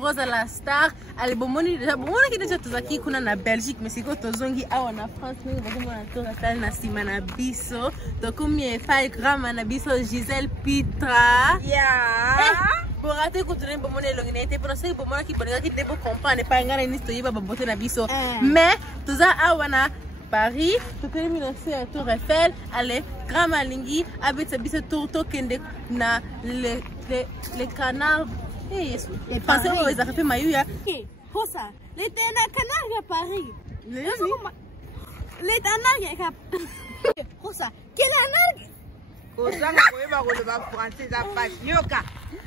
Rosa la star, ali bomoni deja bomoni kideja tozaki kuna na Belgique mais siko tozongi awa na France ningi bazomona toza sala na sima na biso tokumi efai grama na biso Gisèle Pitra pour rater continuer bomoni elongi na ete pour ça bomoni ki bolinga ki debo comprendre pas ngana ni toyiba babote na biso mais toza awa na Paris, tokeli minasi ya Tour Eiffel, ale grama lingi abetsa biso tour kende na les canards. Yes, et pensez aux affaires Mayuya. Rosa, les canards à Paris. Les canards à Rosa, quel canard? Rosa, on va français à Yoka,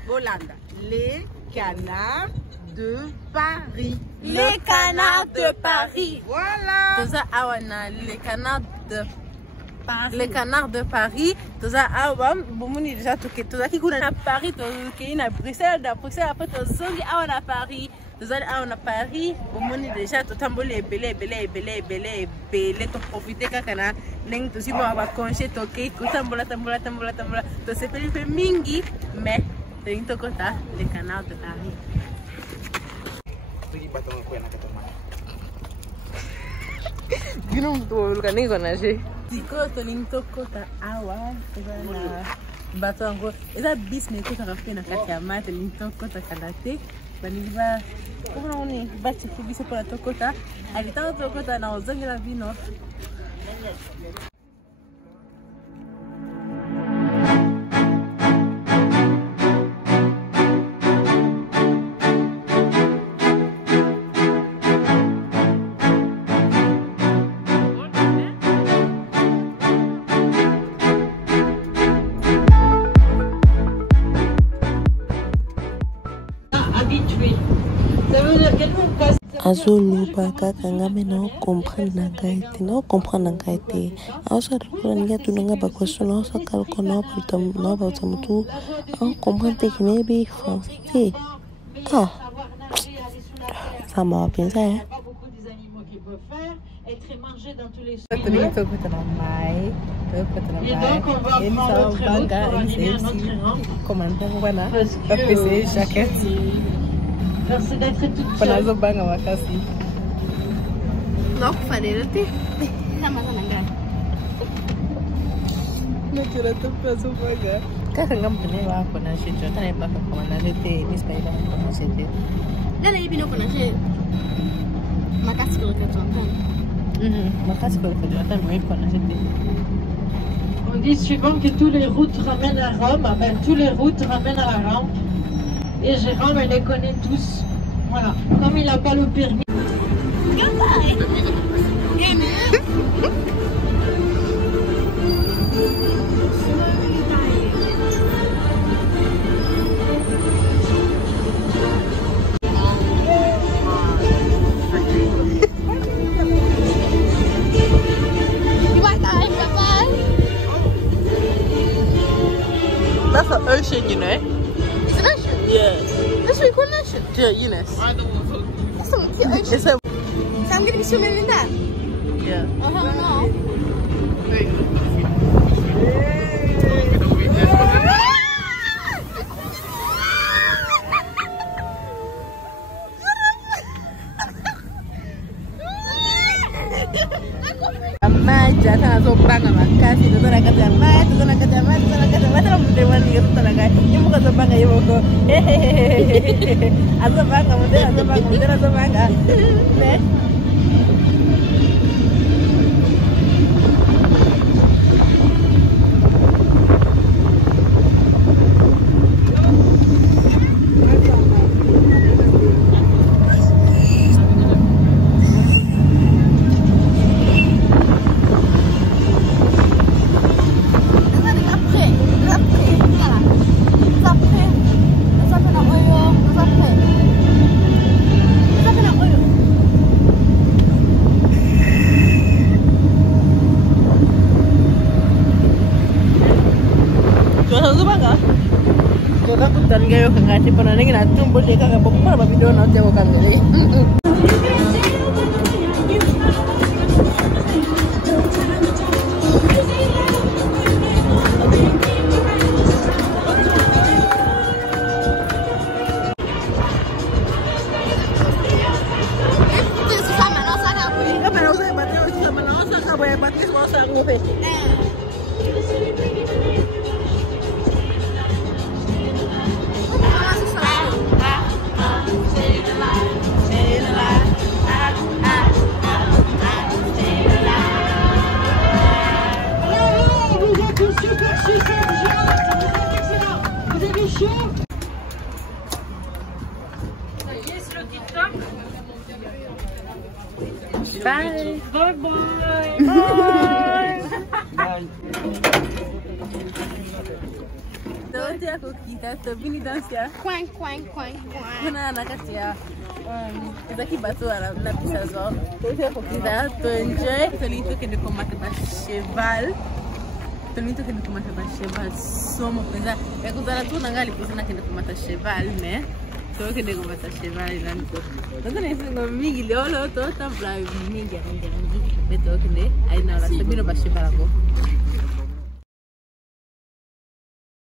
Bolanda. Les canards de Paris. Les canards de Paris. Voilà. Toza awana les canards de Paris. Les canards de Paris. Toza awa bomoni déjà toza ki kuna na Paris toza na Bruxelles, da Bruxelles après toza awana Paris. Toza awana Paris bomoni déjà totamboli ebele to profiter kaka na ndenge toziba ba congé toke kotambola tambola to se fait mingi mais ndenge tokota les canards de Paris. Gino mtu kaniko na je. Tiko to linto kota awa na bato ngo. Eza bis me kota rafi na kati ya mate linto kota kalate. Baniba kuna uni bachi kubisa kwa tokota. Alitaka tokota na ozangi la vino. Azuluba kaka ngame na comprendre na ngaite na comprendre na ngaite aso ripura ninga tunanga ba question na so kalko na ba tamutu on comprendre que maybe français ça m'a pensé être mangé dans tous les Et donc on va prendre notre route pour arriver à notre rang. Parce que merci d'être toute seule. Non, fallait le thé. Ça m'a donné on dit suivant que toutes les routes ramènent à Rome, ben, toutes les routes ramènent à la rampe. Et Jérôme, elle les connaît tous. Voilà. Comme il n'a pas le permis. That's an ocean, you know. It's an ocean? Yeah. That's really cool ocean. Yeah, Eunice. It's a cute ocean. It's a... So I'm going to be swimming in that? Yeah. Oh, hell no. ngati pana ndenge na tumbo dekaka bopala ba video na teko kamera. Bye. Bye bye. Bye. Tote yako kita to bini dansia. Quang, quang, quang, quang. Kuna nakati ya zaki bato ala na bisa zo. Tote yako kita to enjoy tolito kende komata ba cheval. Tolito kende komata ba cheval somo pesa. Ya kuzala tu nangali kusana kende komata cheval me. To kende komata cheval lanto. Ndio nisingo mingi leo to tambla mingi. Beto kende aina la sabino ba cheval ko.